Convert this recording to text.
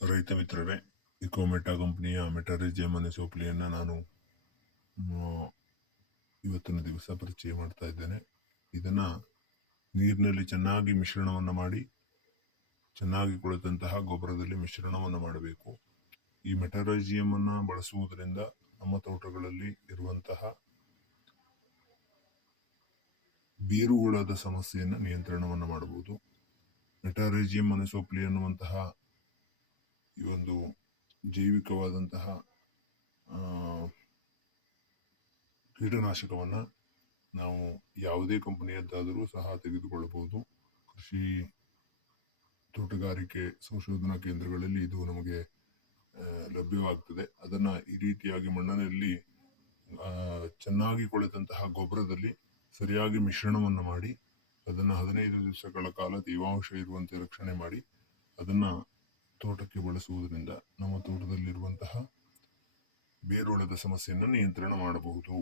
ರೈತ ಮಿತ್ರರೇ, ಇಕೋಮೆಟಾ ಕಂಪನಿಯ ಮೆಟರಿಜಿಯಮ್ ಅನೆ ಸೋಪ್ಲಿಯನ್ನ ನಾನು ಇವತ್ತಿನ ದಿವಸ ಪರಿಚಯ ಮಾಡ್ತಾ ಇದ್ದೇನೆ. ಇದನ್ನ ನೀರಿನಲ್ಲಿ ಚೆನ್ನಾಗಿ ಮಿಶ್ರಣವನ್ನು ಮಾಡಿ ಚೆನ್ನಾಗಿ ಕುಳಿತಂತಹ ಗೊಬ್ಬರದಲ್ಲಿ ಮಿಶ್ರಣವನ್ನು ಮಾಡಬೇಕು. ಈ ಮೆಟರಿಜಿಯಮ್ ಅನ್ನ ಬಳಸುವುದರಿಂದ ನಮ್ಮ ತೋಟಗಳಲ್ಲಿ ಇರುವಂತಹ ಬೇರು ಹುಳದ ಸಮಸ್ಯೆಯನ್ನ ನಿಯಂತ್ರಣವನ್ನು ಮಾಡಬಹುದು. ಮೆಟರಿಜಿಯಮ್ ಅನೆ ಸೋಪ್ಲಿ ಅನ್ನುವಂತಹ ಈ ಒಂದು ಜೈವಿಕವಾದಂತಹ ಕೀಟನಾಶಕವನ್ನ ನಾವು ಯಾವುದೇ ಕಂಪನಿಯದ್ದಾದರೂ ಸಹ ತೆಗೆದುಕೊಳ್ಳಬಹುದು. ಕೃಷಿ ತೋಟಗಾರಿಕೆ ಸಂಶೋಧನಾ ಕೇಂದ್ರಗಳಲ್ಲಿ ಇದು ನಮಗೆ ಲಭ್ಯವಾಗ್ತದೆ. ಅದನ್ನ ಈ ರೀತಿಯಾಗಿ ಮಣ್ಣಿನಲ್ಲಿ ಚೆನ್ನಾಗಿ ಕೊಳೆತಂತಹ ಗೊಬ್ಬರದಲ್ಲಿ ಸರಿಯಾಗಿ ಮಿಶ್ರಣವನ್ನು ಮಾಡಿ ಅದನ್ನ 15 ದಿವಸಗಳ ಕಾಲ ತೇವಾಂಶ ಇರುವಂತೆ ರಕ್ಷಣೆ ಮಾಡಿ ಅದನ್ನ ತೋಟಕ್ಕೆ ಬಳಸುವುದರಿಂದ ನಮ್ಮ ತೋಟದಲ್ಲಿರುವಂತಹ ಬೇರುಳದ ಸಮಸ್ಯೆಯನ್ನು ನಿಯಂತ್ರಣ ಮಾಡಬಹುದು.